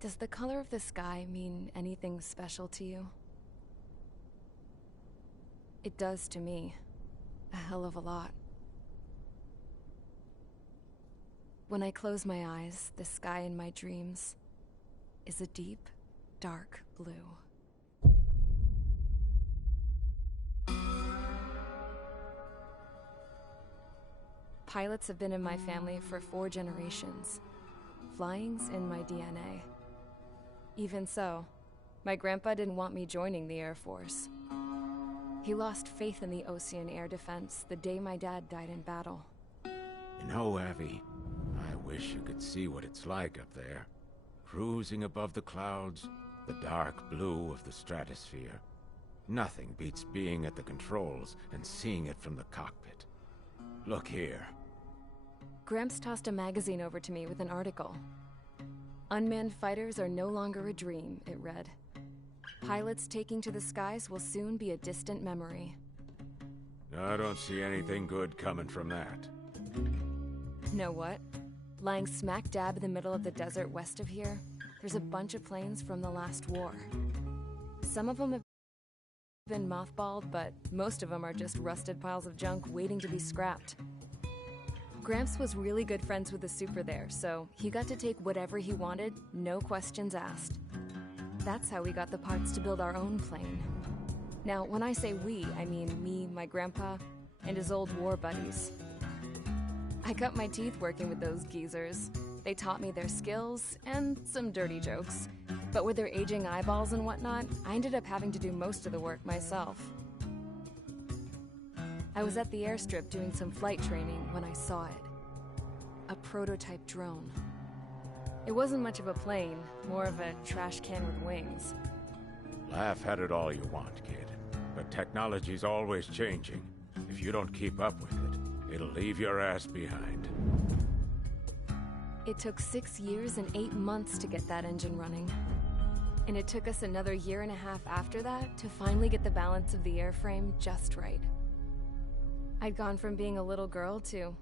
Does the color of the sky mean anything special to you? It does to me. A hell of a lot. When I close my eyes, the sky in my dreams is a deep, dark blue. Pilots have been in my family for 4 generations. Flying's in my DNA. Even so, my grandpa didn't want me joining the Air Force. He lost faith in the Osean Air Defense the day my dad died in battle. You know, Abby, I wish you could see what it's like up there. Cruising above the clouds, the dark blue of the stratosphere. Nothing beats being at the controls and seeing it from the cockpit. Look here. Gramps tossed a magazine over to me with an article. Unmanned fighters are no longer a dream, it read. Pilots taking to the skies will soon be a distant memory. I don't see anything good coming from that. Know what? Lying smack dab in the middle of the desert west of here, there's a bunch of planes from the last war. Some of them have been mothballed, but most of them are just rusted piles of junk waiting to be scrapped. Gramps was really good friends with the super there, so he got to take whatever he wanted, no questions asked. That's how we got the parts to build our own plane. Now, when I say we, I mean me, my grandpa, and his old war buddies. I cut my teeth working with those geezers. They taught me their skills, and some dirty jokes. But with their aging eyeballs and whatnot, I ended up having to do most of the work myself. I was at the airstrip doing some flight training when I saw it. A prototype drone. It wasn't much of a plane, more of a trash can with wings. Laugh at it all you want, kid. But technology's always changing. If you don't keep up with it, it'll leave your ass behind. It took 6 years and 8 months to get that engine running. And it took us another 1.5 years after that to finally get the balance of the airframe just right. I'd gone from being a little girl to,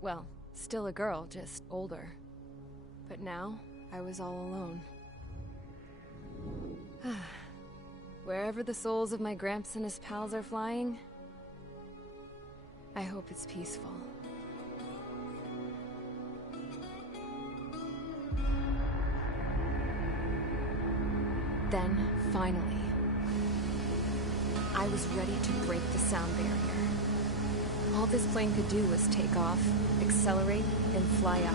well, still a girl, just older. But now, I was all alone. Wherever the souls of my Gramps and his pals are flying, I hope it's peaceful. Then, finally, I was ready to break the sound barrier. All this plane could do was take off, accelerate, and fly up.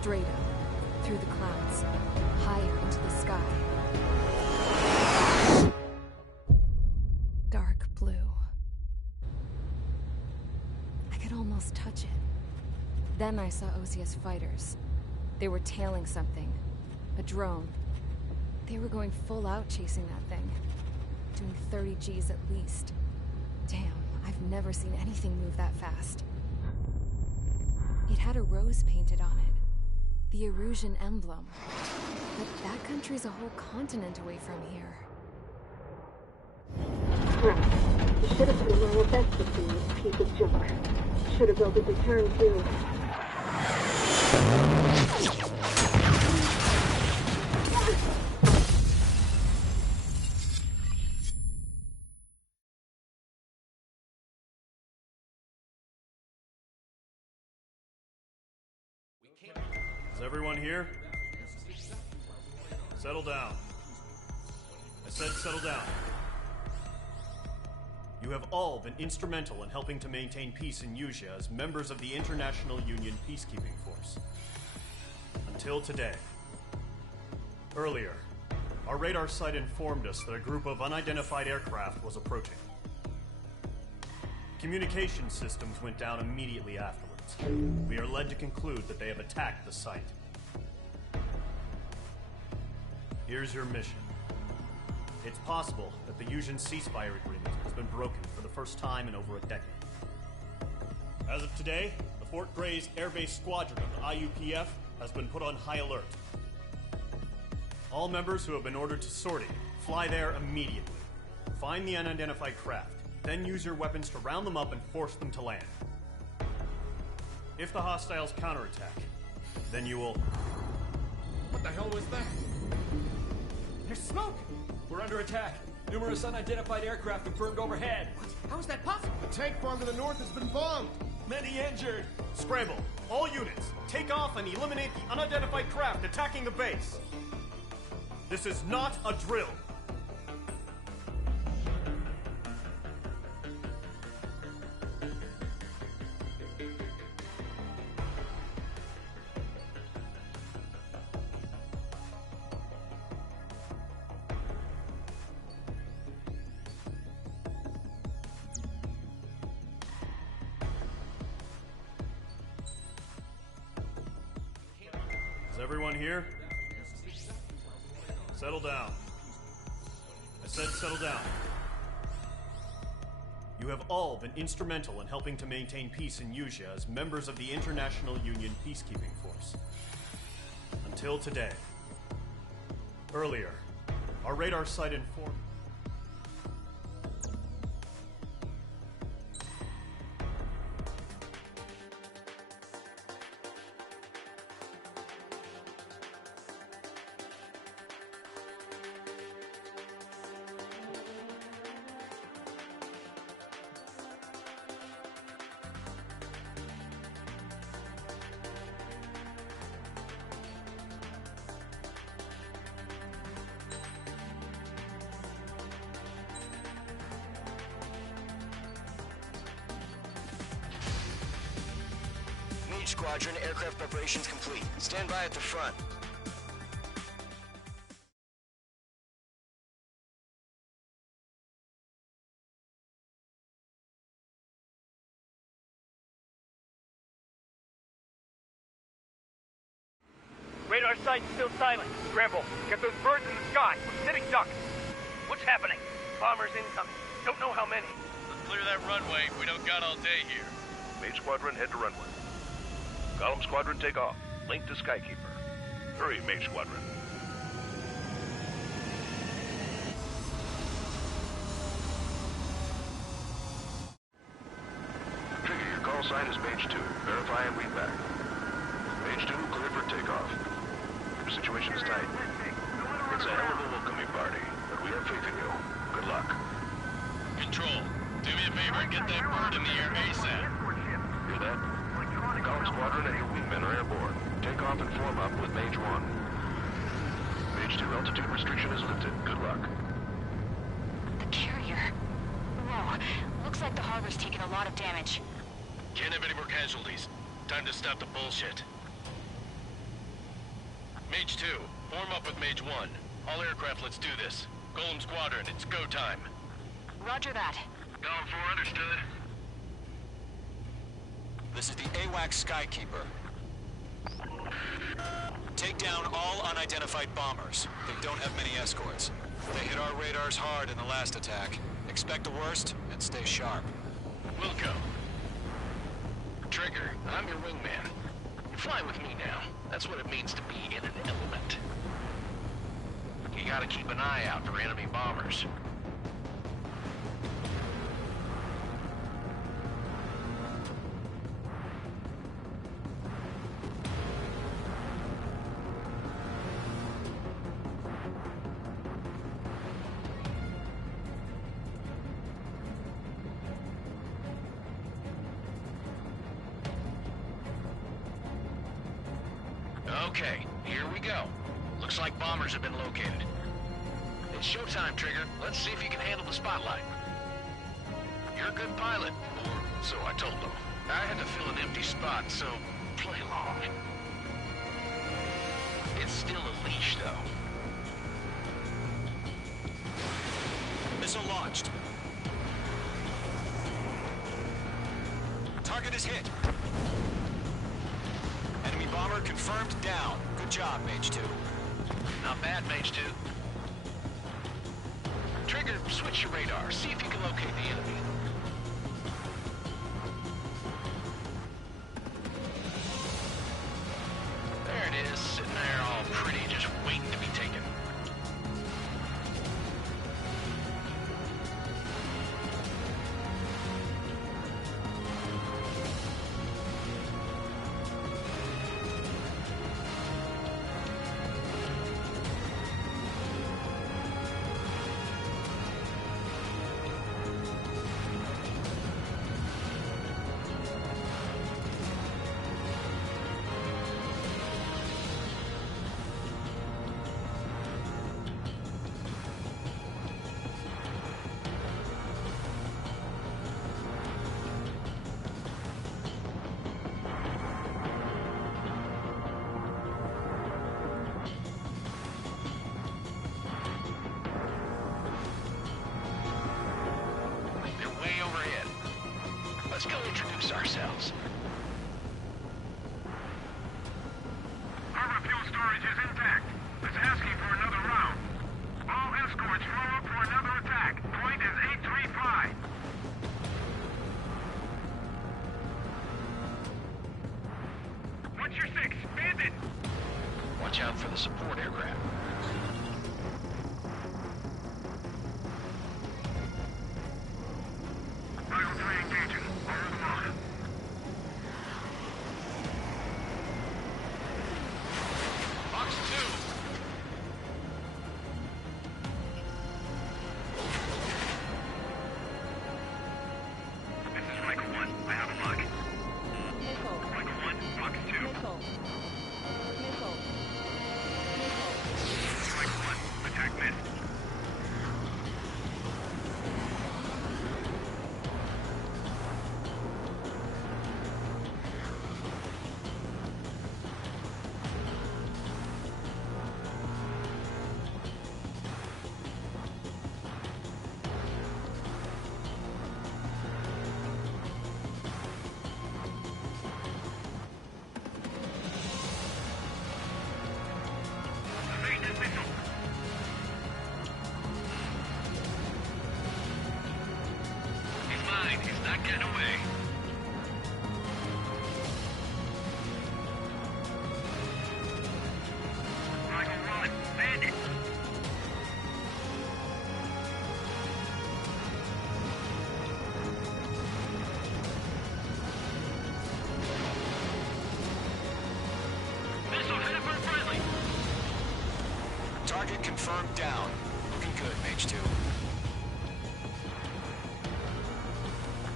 Straight up, through the clouds, higher into the sky. Dark blue. I could almost touch it. Then I saw Osea's fighters. They were tailing something. A drone. They were going full out chasing that thing. Doing 30 Gs at least. Damn, I've never seen anything move that fast. It had a rose painted on it. The Erusian emblem. But that country's a whole continent away from here. Right. You should have put in my best to see this piece of junk. Should have built a return too. Is everyone here? Settle down. I said settle down. You have all been instrumental in helping to maintain peace in Usea as members of the International Union Peacekeeping Force. Until today. Earlier, our radar site informed us that a group of unidentified aircraft was approaching. Communication systems went down immediately afterwards. We are led to conclude that they have attacked the site. Here's your mission. It's possible that the Yuuzhan ceasefire agreement has been broken for the first time in over a decade. As of today, the Fort Grays Air Base Squadron of the IUPF has been put on high alert. All members who have been ordered to sortie, fly there immediately. Find the unidentified craft, then use your weapons to round them up and force them to land. If the hostiles counterattack, then you will... What the hell was that? There's smoke! We're under attack. Numerous unidentified aircraft confirmed overhead. What? How is that possible? The tank farm to the north has been bombed. Many injured. Scramble, all units, take off and eliminate the unidentified craft attacking the base. This is not a drill. Is everyone here? Settle down. I said settle down. You have all been instrumental in helping to maintain peace in Yuuzhan as members of the International Union Peacekeeping Force. Until today. Earlier, our radar site informed... Squadron, aircraft preparations complete. Stand by at the front. Radar site's still silent. Scramble. Get those birds in the sky. We're sitting ducks. What's happening? Bombers incoming. Don't know how many. Let's clear that runway. We don't got all day here. Mage Squadron, head to runway. Golem Squadron, take off. Link to Skykeeper. Hurry, Mage Squadron. Trigger, your call sign is Mage 2. Verify and read back. Mage 2, clear for takeoff. Your situation is tight. It's a hell of a welcoming party, but we have faith in you. Good luck. Control, do me a favor and get that bird in the air ASAP. Hear that? Golem Squadron and your wingmen are airborne. Take off and form up with Mage 1. Mage 2 altitude restriction is lifted. Good luck. The carrier. Whoa. Looks like the harbor's taken a lot of damage. Can't have any more casualties. Time to stop the bullshit. Mage 2, form up with Mage 1. All aircraft, let's do this. Golem Squadron, it's go time. Roger that. Golem 4, understood. This is the AWACS Skykeeper. Take down all unidentified bombers. They don't have many escorts. They hit our radars hard in the last attack. Expect the worst and stay sharp. Wilco. Trigger, I'm your wingman. Fly with me now. That's what it means to be in an element. You gotta keep an eye out for enemy bombers. Okay, here we go. Looks like bombers have been located. It's showtime, Trigger. Let's see if you can handle the spotlight. You're a good pilot, or so I told them. I had to fill an empty spot, so play along. It's still a leash, though. Missile launched. Target is hit. Enemy bomber confirmed down. Good job, Mage 2. Not bad, Mage 2. Trigger, switch your radar. See if you can locate the enemy. There it is, sitting there all pretty, just waiting to be taken. Let's go introduce ourselves. Harbor fuel storage is intact. It's asking for another round. All escorts roll up for another attack. Point is 835. What's your six? Bandit! Watch out for the support aircraft. Rifle 3 engaging. Hold them on. Box 2. This is Rifle 1. I have a lock. Missile. Rifle 1, Box 2. Missile. Missile. Rifle 1, attack missed. Evade missile. He's mine. He's not getting away. Rifle 1, bandit. Missile headed for friendly. Target confirmed down. Looking good, Mage 2.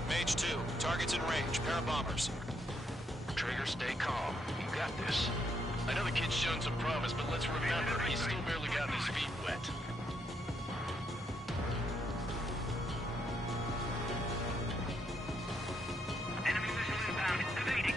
Mage 2, target's in range. Pair of bombers. Trigger, stay calm. You got this. I know the kid's shown some promise, but let's remember, he's still barely gotten his feet wet. Enemy missile inbound. Evading.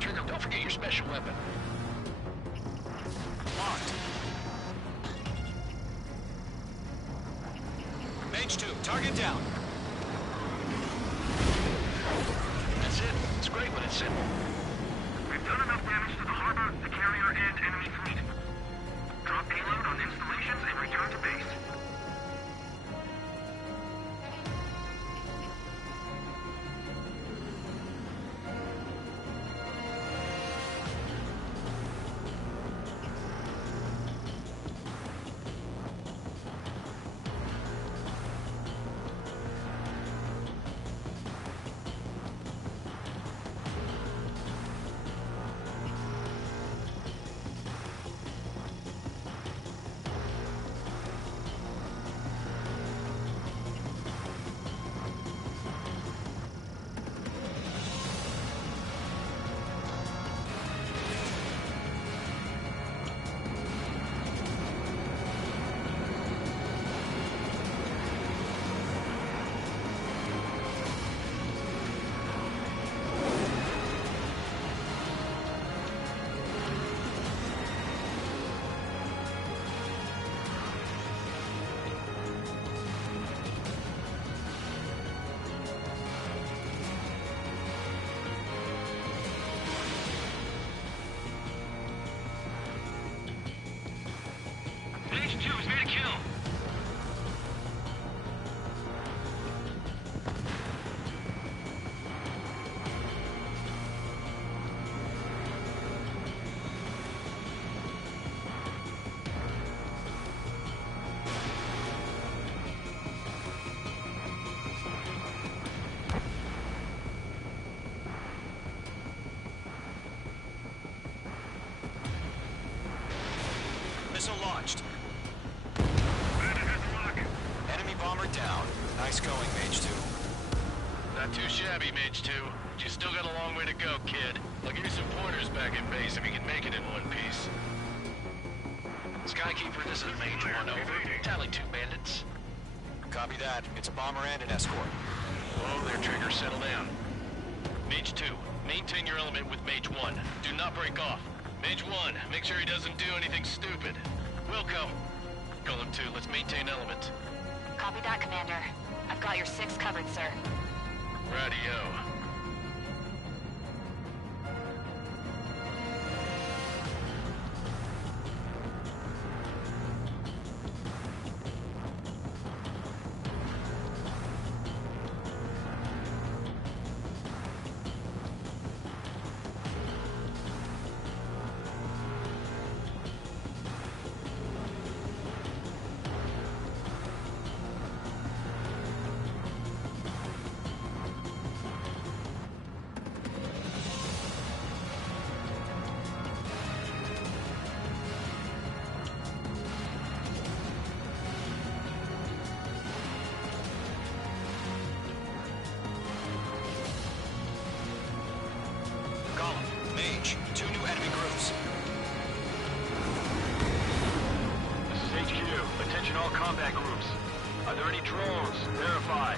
Trigger, don't forget your special weapon. Locked. Mage 2, target down. That's it. It's great when it's simple. We've done enough damage to the harbor, the carrier, and enemy fleet. Drop payload on installations and return to base. Missile launched. Enemy bomber down. Nice going, Mage 2. Not too shabby, Mage 2. But you still got a long way to go, kid. I'll give you some pointers back in base if you can make it in one piece. Skykeeper, this is Mage 1, over. Tally 2 bandits. Copy that. It's a bomber and an escort. Whoa there, Trigger. Settle down. Mage 2, maintain your element with Mage 1. Do not break off. Mage 1, make sure he doesn't do anything stupid. Wilco. Golem 2, let's maintain element. Copy that, Commander. I've got your 6 covered, sir. Radio. Mage, 2 new enemy groups. This is HQ. Attention all combat groups. Are there any drones? Verify.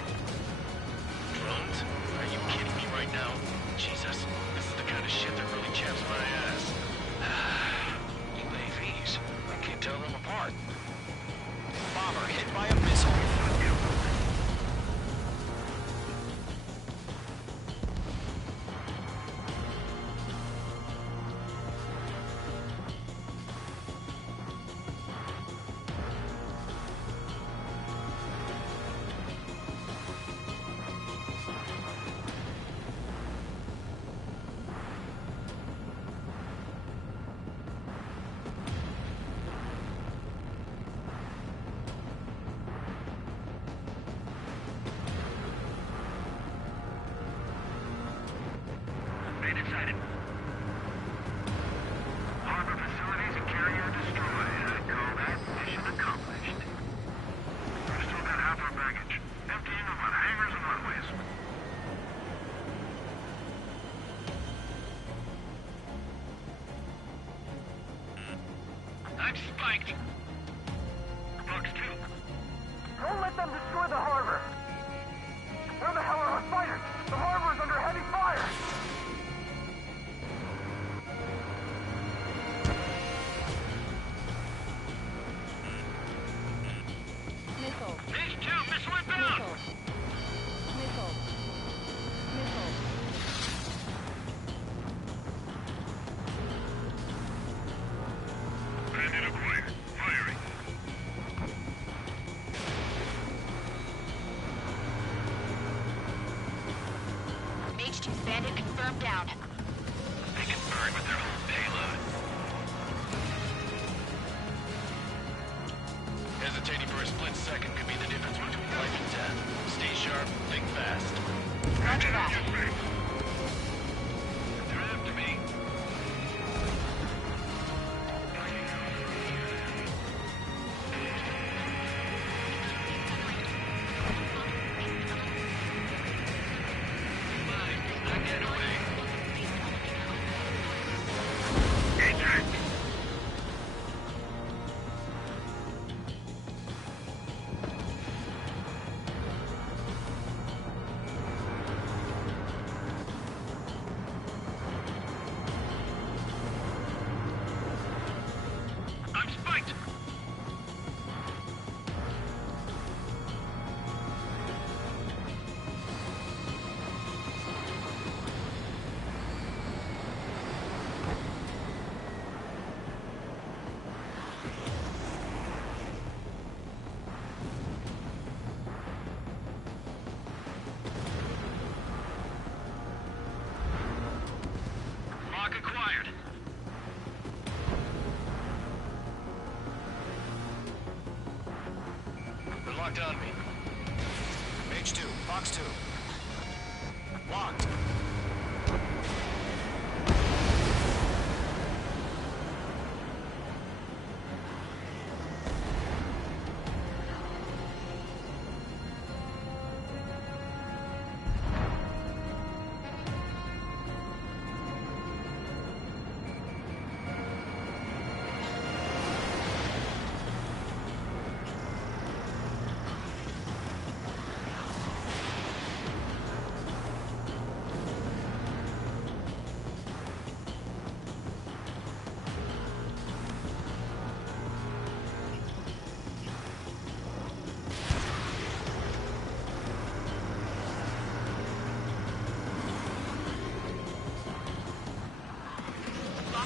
Drones? Are you kidding me right now? Jesus, this is the kind of shit that really chaps my ass. UAVs. I can't tell them apart. Bomber hit by a missile. Harbor facilities and carrier destroyed. I call that mission accomplished. We've still got half our baggage. Emptying them on hangars and runways. I'm spiked. Bugs 2. Don't let them destroy the harbor! Where the hell are our fighters? The harbor is under heavy fire! Missile. Mage 2, missile inbound! Missile. Missile. Bandit acquired. Firing. Mage 2's bandit confirmed down. They can burn with their own payload. Hesitating for a split second could be the difference between life and death. Stay sharp, think fast. Roger that. They're after me. I get away. I'm spiked. Lock acquired. They're locked on me. Mage 2, Fox 2. Locked.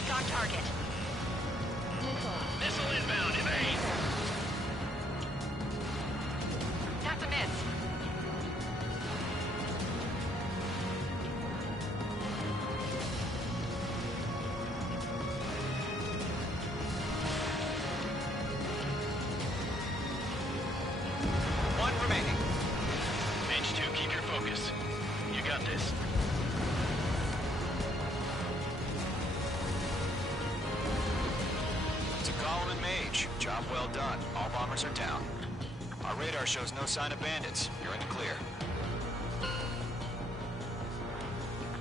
Got target. Missile inbound, evade! That's a miss. One remaining. Mage 2, keep your focus. You got this. To Column and Mage, job well done. All bombers are down. Our radar shows no sign of bandits. You're in the clear.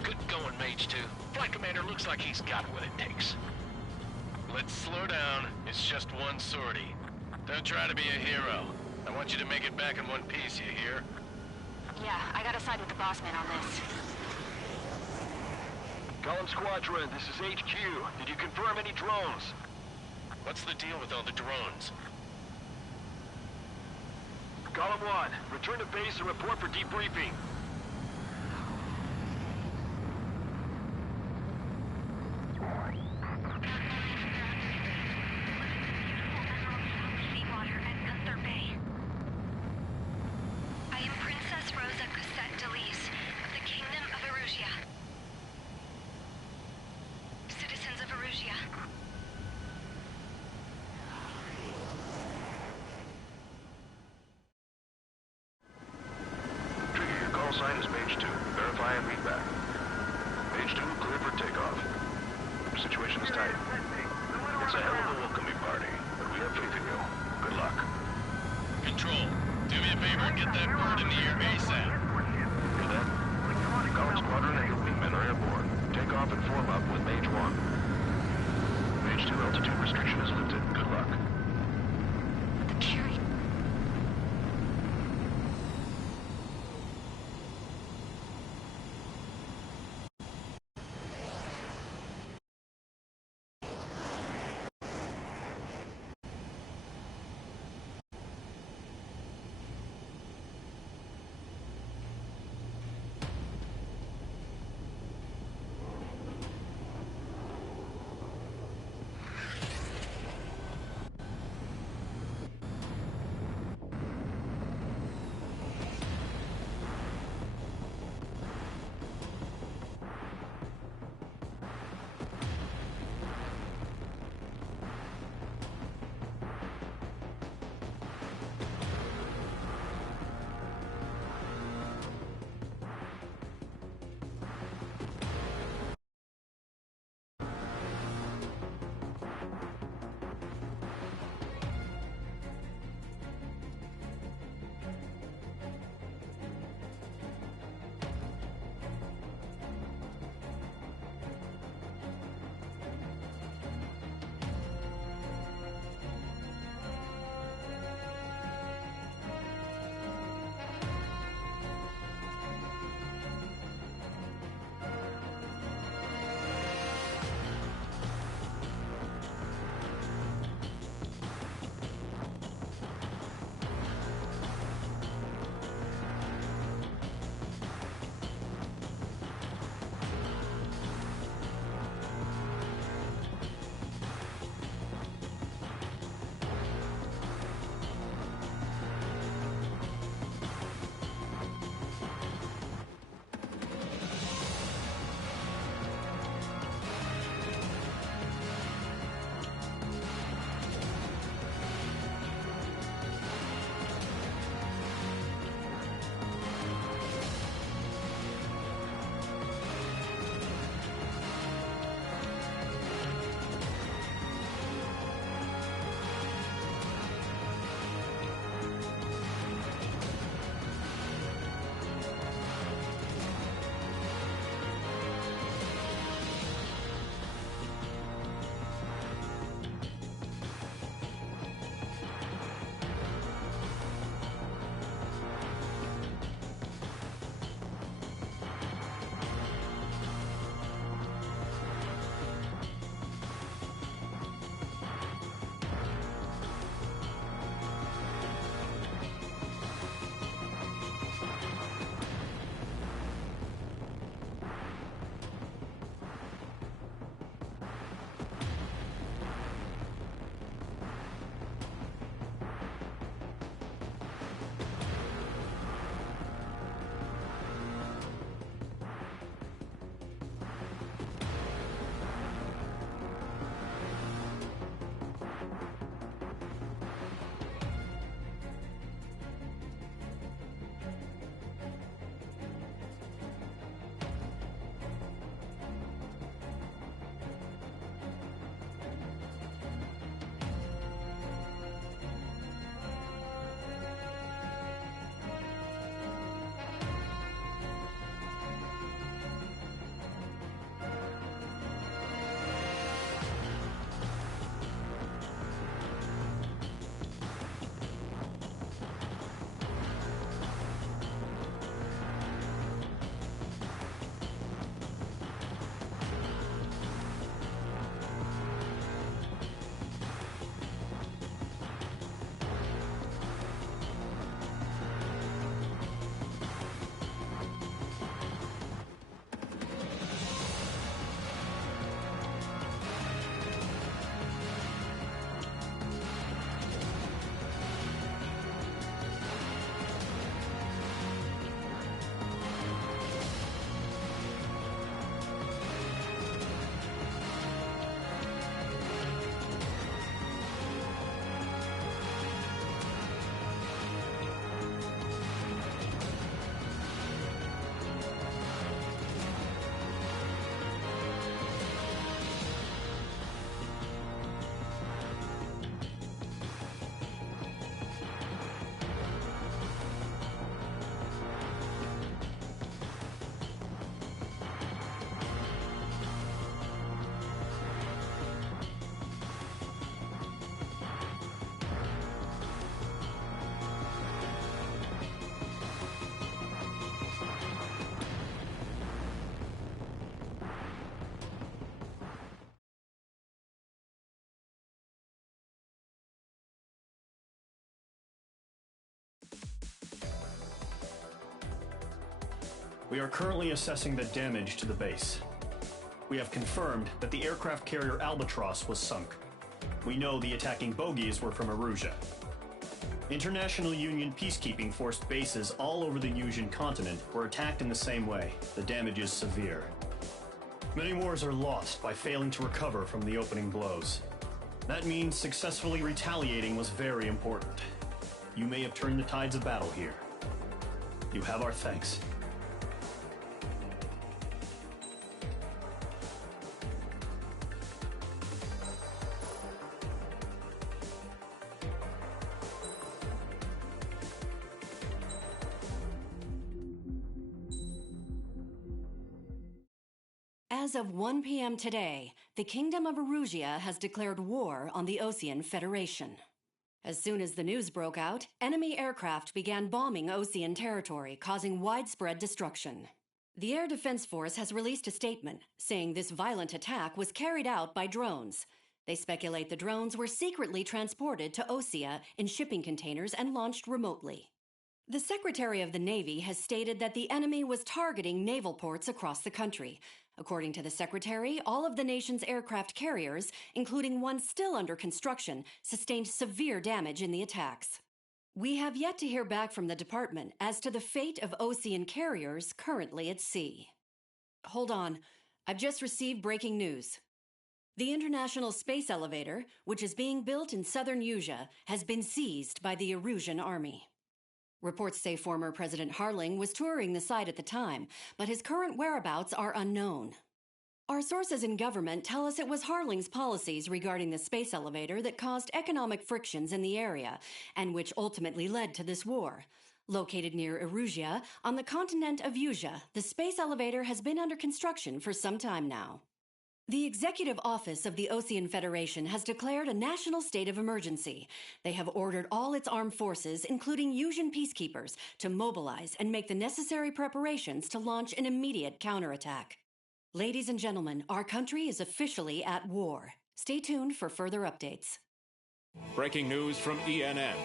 Good going, Mage 2. Flight Commander looks like he's got what it takes. Let's slow down. It's just one sortie. Don't try to be a hero. I want you to make it back in one piece, you hear? Yeah, I gotta side with the boss man on this. Column Squadron, this is HQ. Did you confirm any drones? What's the deal with all the drones? Column 1, return to base and report for debriefing. I am Princess Rosa Cosette Delise of the Kingdom of Erusia. Citizens of Erusia. Trigger, your call We are currently assessing the damage to the base. We have confirmed that the aircraft carrier Albatross was sunk. We know the attacking bogies were from Erusia. International Union peacekeeping force bases all over the Yusian continent were attacked in the same way. The damage is severe. Many wars are lost by failing to recover from the opening blows. That means successfully retaliating was very important. You may have turned the tides of battle here. You have our thanks. As of 1 p.m. today, the Kingdom of Erusia has declared war on the Osean Federation. As soon as the news broke out, enemy aircraft began bombing Osean territory, causing widespread destruction. The Air Defense Force has released a statement saying this violent attack was carried out by drones. They speculate the drones were secretly transported to Osea in shipping containers and launched remotely. The Secretary of the Navy has stated that the enemy was targeting naval ports across the country. According to the Secretary, all of the nation's aircraft carriers, including one still under construction, sustained severe damage in the attacks. We have yet to hear back from the department as to the fate of Osean carriers currently at sea. Hold on, I've just received breaking news. The International Space Elevator, which is being built in southern Yusia, has been seized by the Erusian army. Reports say former President Harling was touring the site at the time, but his current whereabouts are unknown. Our sources in government tell us it was Harling's policies regarding the space elevator that caused economic frictions in the area, and which ultimately led to this war. Located near Erusia, on the continent of Yusia, the space elevator has been under construction for some time now. The Executive Office of the Osean Federation has declared a national state of emergency. They have ordered all its armed forces, including Yusian peacekeepers, to mobilize and make the necessary preparations to launch an immediate counterattack. Ladies and gentlemen, our country is officially at war. Stay tuned for further updates. Breaking news from ENN.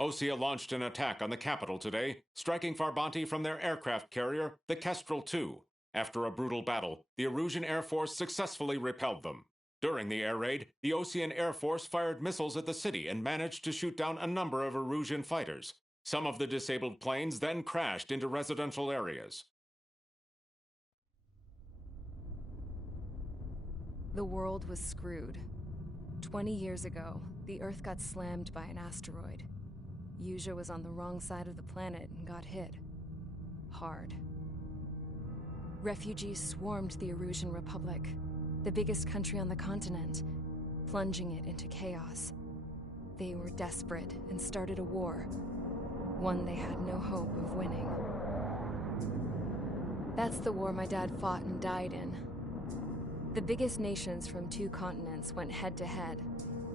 Osea launched an attack on the capital today, striking Farbanti from their aircraft carrier, the Kestrel II. After a brutal battle, the Erusian Air Force successfully repelled them. During the air raid, the Osean Air Force fired missiles at the city and managed to shoot down a number of Erusian fighters. Some of the disabled planes then crashed into residential areas. The world was screwed. 20 years ago, the Earth got slammed by an asteroid. Yusia was on the wrong side of the planet and got hit. Hard. Refugees swarmed the Erusian Republic, the biggest country on the continent, plunging it into chaos. They were desperate and started a war, one they had no hope of winning. That's the war my dad fought and died in. The biggest nations from 2 continents went head-to-head,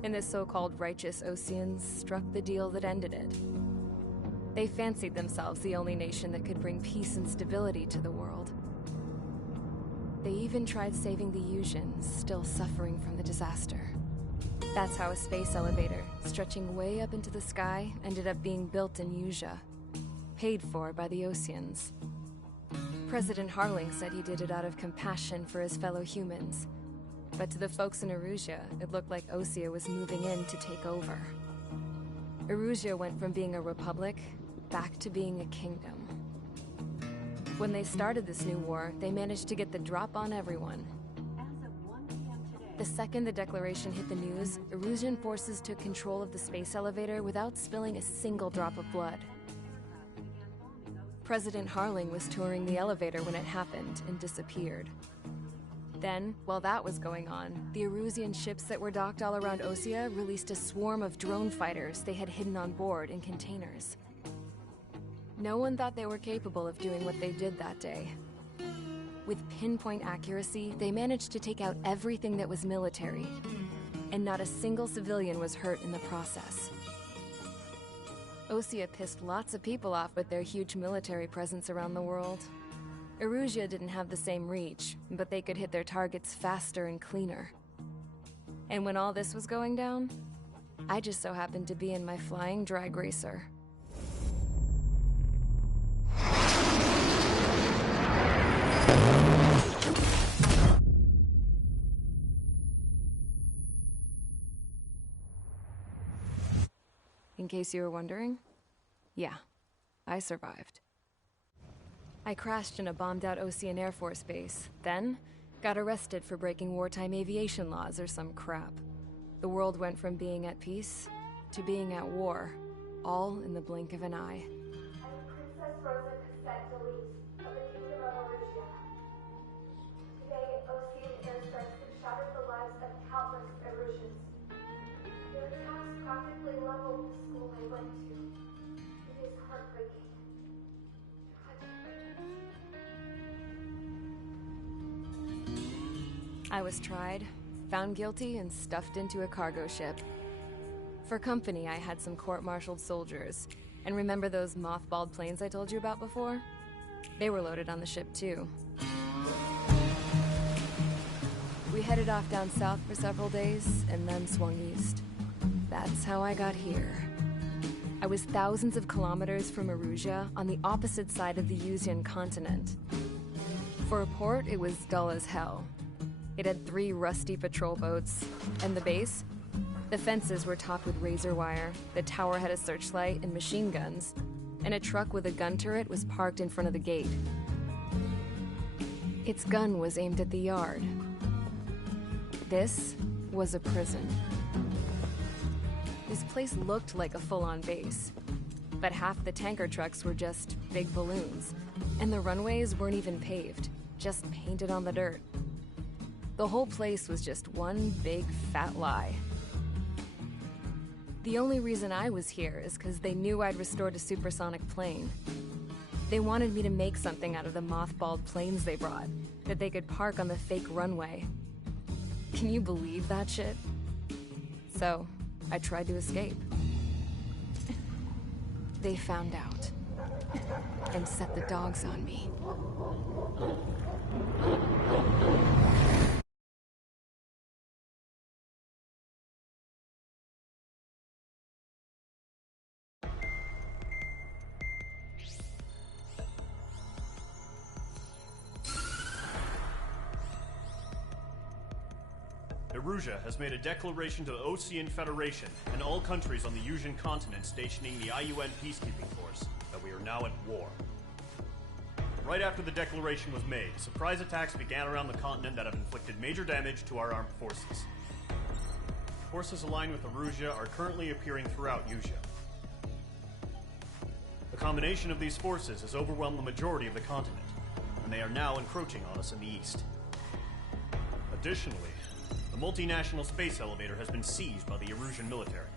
and the so-called righteous Oseans struck the deal that ended it. They fancied themselves the only nation that could bring peace and stability to the world. They even tried saving the Yusians, still suffering from the disaster. That's how a space elevator, stretching way up into the sky, ended up being built in Yusia, paid for by the Oseans. President Harling said he did it out of compassion for his fellow humans. But to the folks in Erusia, it looked like Osea was moving in to take over. Erusia went from being a republic back to being a kingdom. When they started this new war, they managed to get the drop on everyone. The second the declaration hit the news, Erusian forces took control of the space elevator without spilling a single drop of blood. President Harling was touring the elevator when it happened and disappeared. Then, while that was going on, the Erusian ships that were docked all around Osea released a swarm of drone fighters they had hidden on board in containers. No one thought they were capable of doing what they did that day. With pinpoint accuracy, they managed to take out everything that was military, and not a single civilian was hurt in the process. Osea pissed lots of people off with their huge military presence around the world. Erusia didn't have the same reach, but they could hit their targets faster and cleaner. And when all this was going down, I just so happened to be in my flying drag racer. In case you were wondering, yeah, I survived. I crashed in a bombed-out Osean Air Force base, then got arrested for breaking wartime aviation laws or some crap. The world went from being at peace to being at war, all in the blink of an eye. I'm Princess Rosa Cassette Delise of the Kingdom of Erusia. Today, Osean airstrikes have shattered the lives of countless Erusians. Their attacks practically leveled the school I went to. It is heartbreaking. I was tried, found guilty, and stuffed into a cargo ship. For company, I had some court-martialed soldiers. And remember those mothballed planes I told you about before? They were loaded on the ship, too. We headed off down south for several days, and then swung east. That's how I got here. I was thousands of kilometers from Erusia, on the opposite side of the Usian continent. For a port, it was dull as hell. It had 3 rusty patrol boats. And the base? The fences were topped with razor wire, the tower had a searchlight and machine guns, and a truck with a gun turret was parked in front of the gate. Its gun was aimed at the yard. This was a prison. This place looked like a full-on base, but half the tanker trucks were just big balloons, and the runways weren't even paved, just painted on the dirt. The whole place was just one big fat lie. The only reason I was here is because they knew I'd restored a supersonic plane. They wanted me to make something out of the mothballed planes they brought, that they could park on the fake runway. Can you believe that shit? So, I tried to escape. They found out, and set the dogs on me. Erusia has made a declaration to the Osean Federation and all countries on the Usian continent stationing the IUN peacekeeping force that we are now at war. Right after the declaration was made, surprise attacks began around the continent that have inflicted major damage to our armed forces. Forces aligned with Erusia are currently appearing throughout Usia. The combination of these forces has overwhelmed the majority of the continent, and they are now encroaching on us in the east. Additionally, the multinational space elevator has been seized by the Erusian military.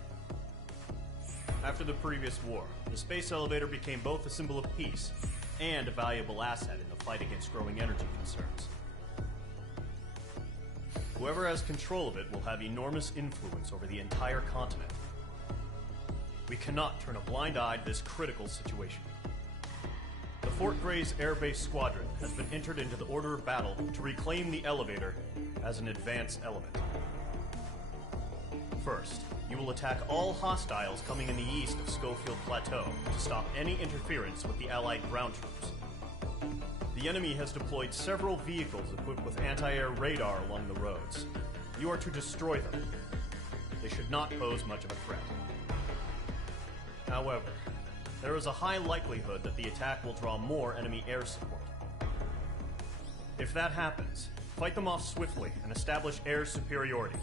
After the previous war, the space elevator became both a symbol of peace and a valuable asset in the fight against growing energy concerns. Whoever has control of it will have enormous influence over the entire continent. We cannot turn a blind eye to this critical situation. The Fort Grays Air Base Squadron has been entered into the order of battle to reclaim the elevator as an advanced element. First, you will attack all hostiles coming in the east of Schofield Plateau to stop any interference with the Allied ground troops. The enemy has deployed several vehicles equipped with anti-air radar along the roads. You are to destroy them. They should not pose much of a threat. However, there is a high likelihood that the attack will draw more enemy air support. If that happens, fight them off swiftly and establish air superiority.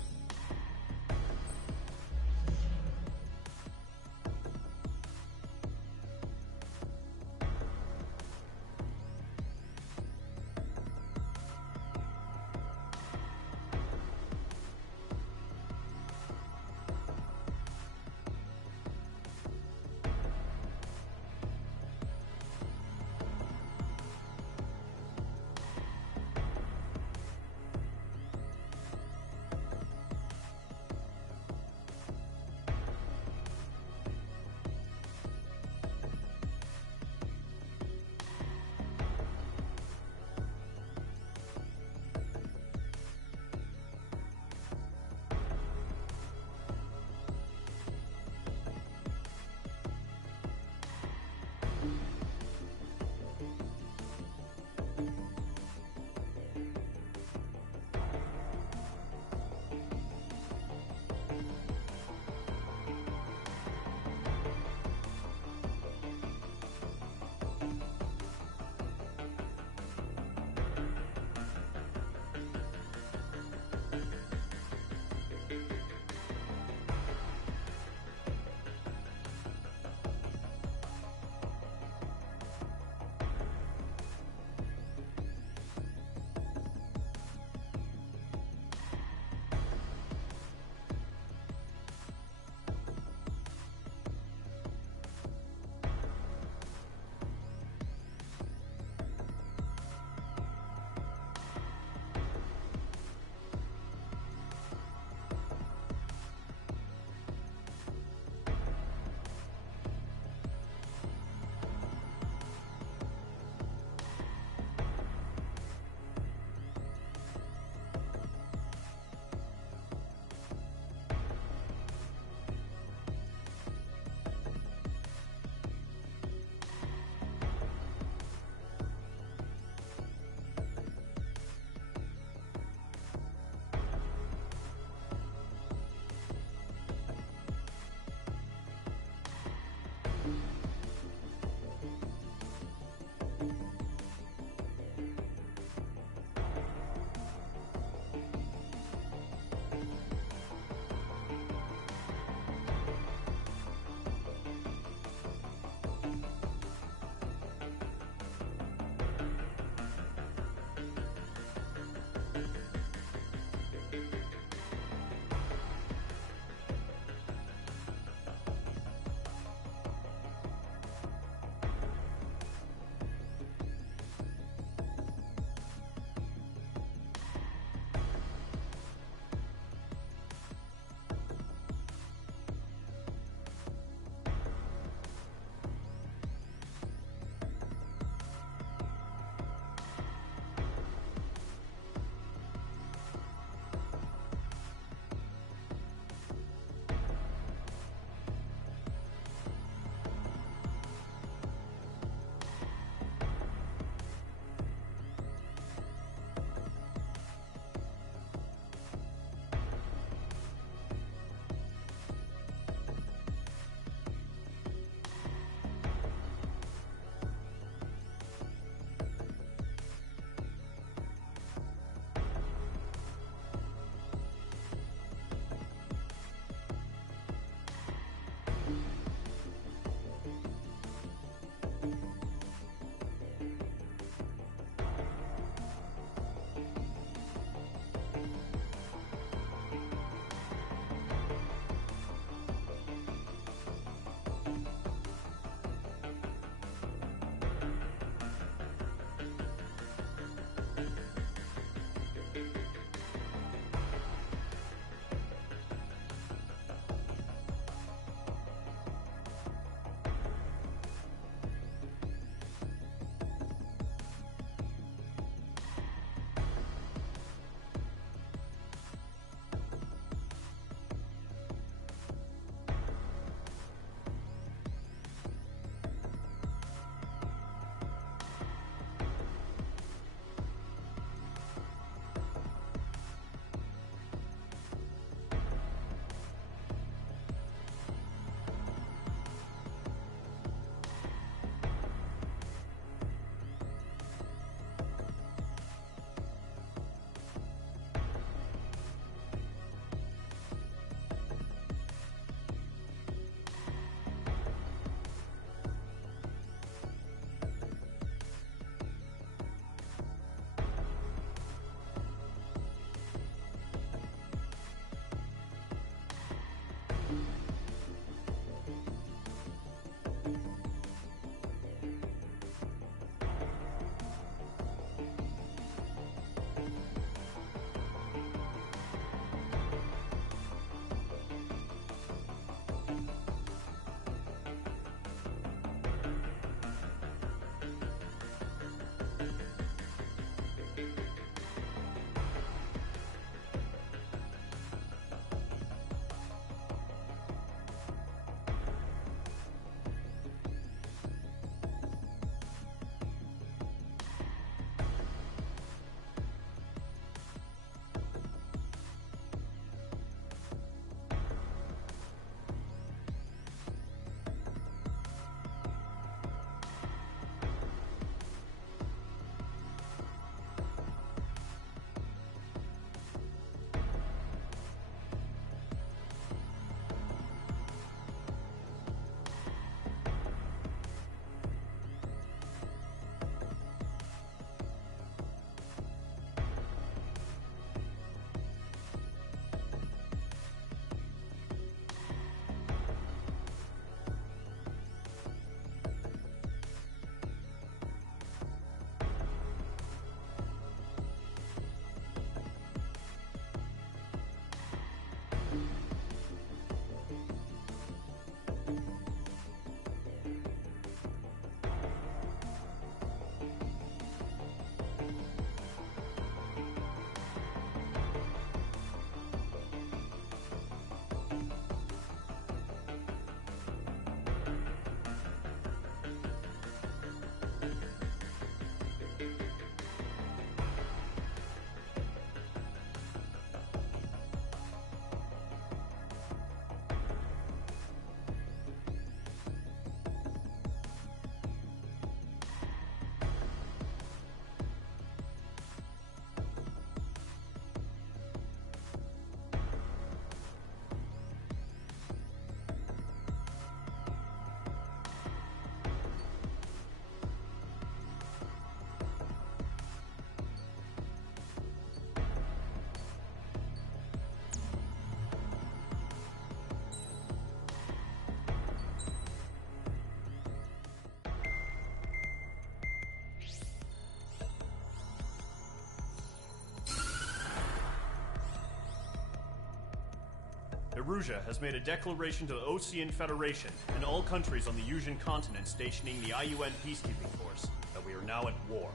Erusia has made a declaration to the Osean Federation and all countries on the Yusian continent stationing the IUN peacekeeping force that we are now at war.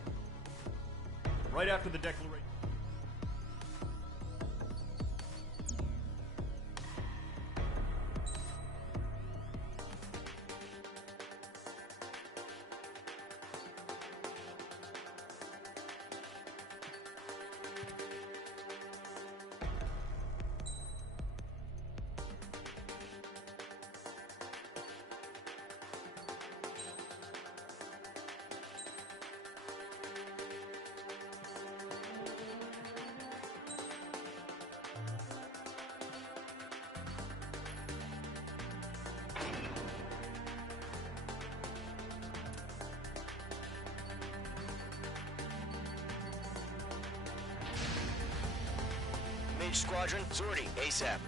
Right after the declaration... Mage Squadron, sortie, ASAP.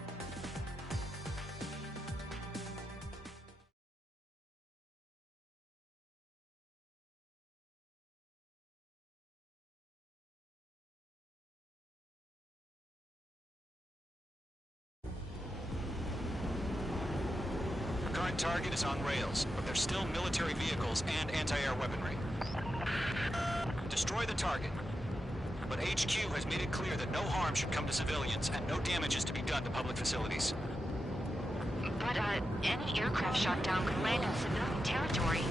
The current target is on rails, but there's still military vehicles and anti-air weaponry. Destroy the target. But HQ has made it clear that no harm should come to civilians and no damage is to be done to public facilities. But, any aircraft shot down could land in civilian territory.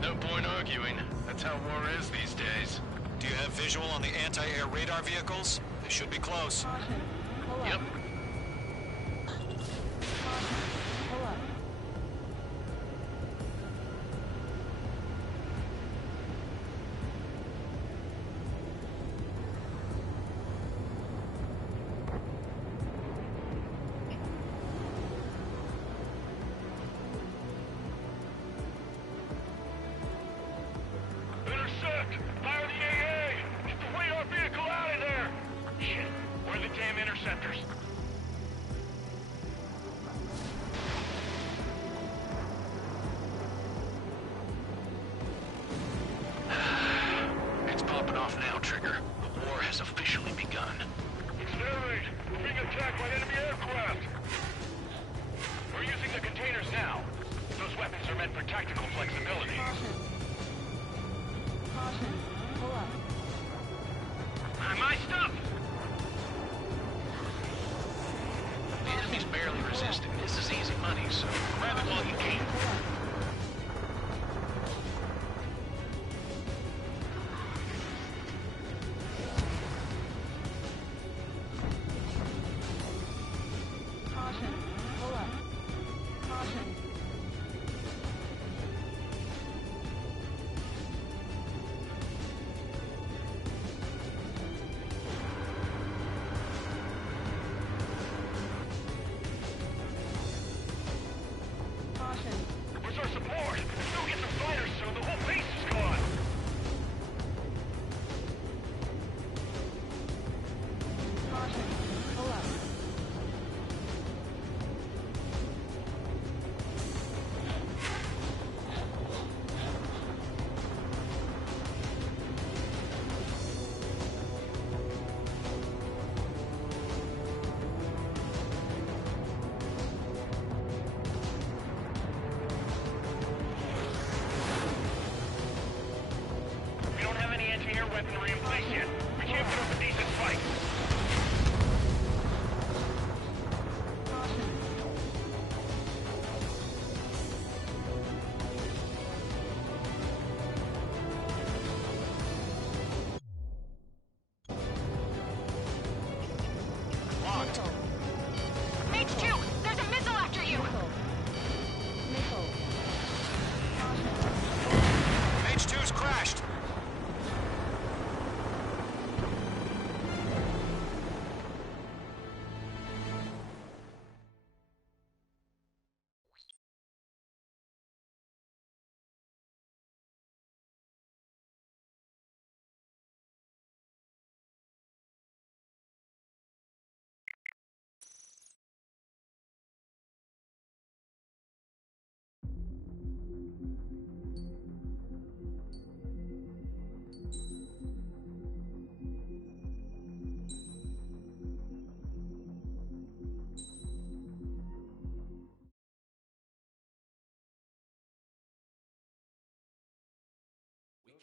No point arguing. That's how war is these days. Do you have visual on the anti-air radar vehicles? They should be close. Yep. Intercept! Fire the AA! Get the radar vehicle out of there! Shit, where are the damn interceptors? It's popping off now, Trigger. The war has officially begun. Accelerate! We're being attacked by enemy aircraft! We're using the containers now. Those weapons are meant for tactical flexibility. My stuff! The enemy's barely resisting. This is easy money, so grab it while you can. Where's our support? Still get some fighters soon. The whole base is gone.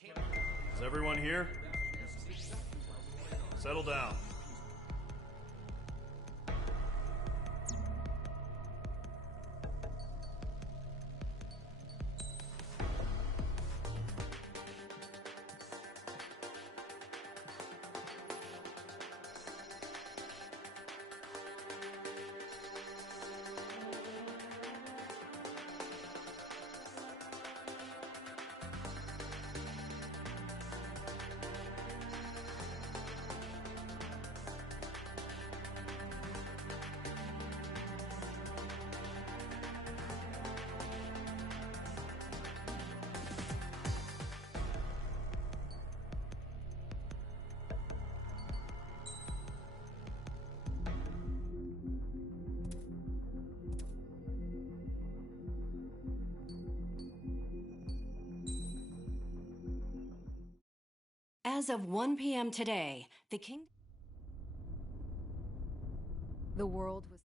Is everyone here? Settle down. As of 1 p.m. today, the world was...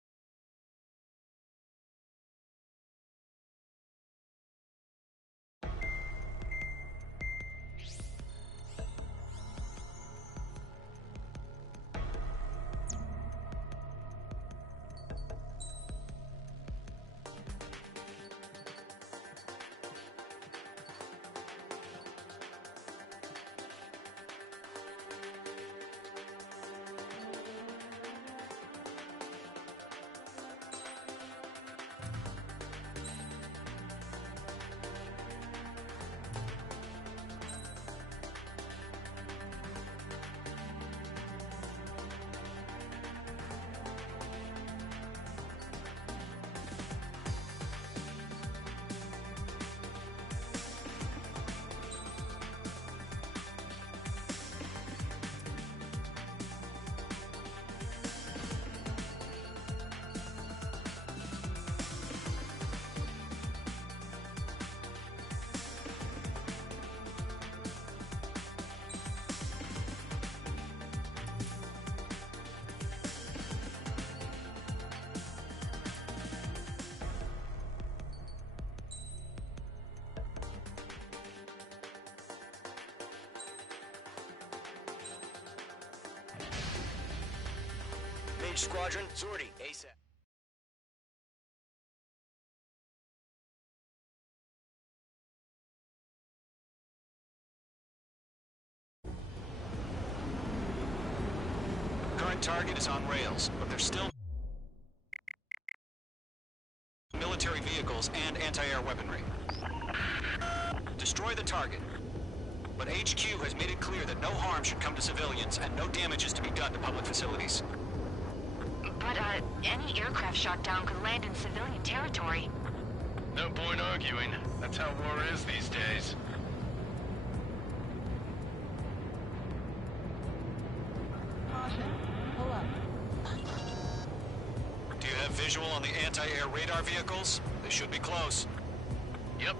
Mage Squadron, Zordy, ASAP. Current target is on rails, but there's still military vehicles and anti-air weaponry. Destroy the target. But HQ has made it clear that no harm should come to civilians and no damage is to be done to public facilities. But, any aircraft shot down could land in civilian territory. No point arguing. That's how war is these days. Do you have visual on the anti-air radar vehicles? They should be close. Yep.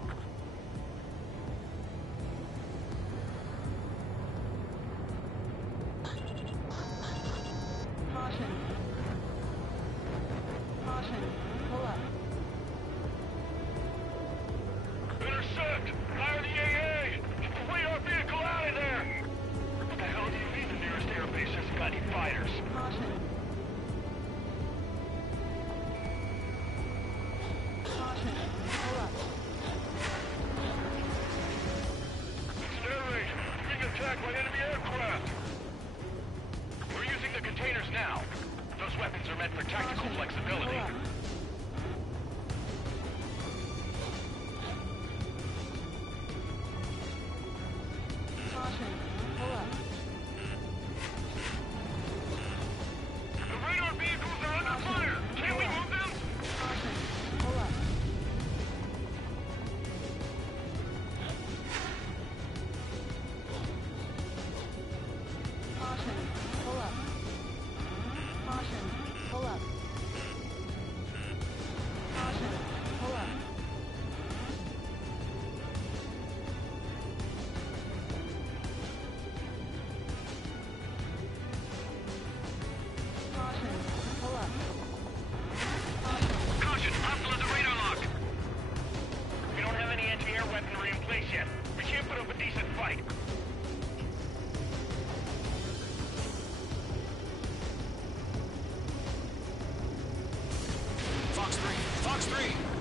Intercept! Fire the AA! Flee our vehicle out of there! What the hell do you mean the nearest airbase hasn't got any fighters? Air being attacked by enemy aircraft! We're using the containers now. Those weapons are meant for tactical flexibility. The radar vehicles are under fire! Can we move them? Fox 3. Fox 3!